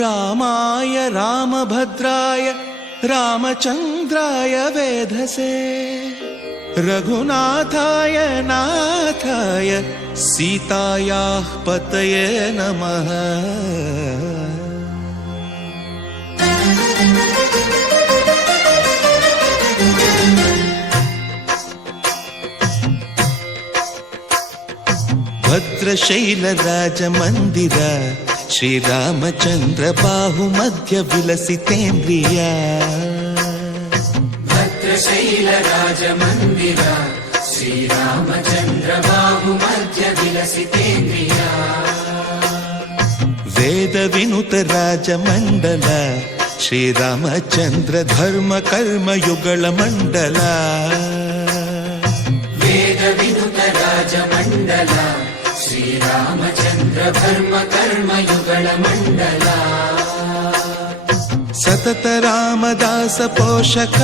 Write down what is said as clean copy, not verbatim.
रामाय रामभद्राय रामचन्द्राय वेधसे रघुनाथाय नाथाय सीतायाः पतये नमः। भद्रशैलराजमन्दिर श्रीरामचन्द्र बाहुमध्य विलसितेन्द्रिय भद्रशैलराजमन्दिर श्रीरामचन्द्र बाहुमध्य विलसितेन्द्रिय वेदविनुत राजमण्डल श्रीरामचन्द्र धर्म कर्म युगल मण्डल वेदविनुत राजमण्डल श्रीरामचन्द्र धर्म कर्म युगल मण्डल सतत रामदास पोषक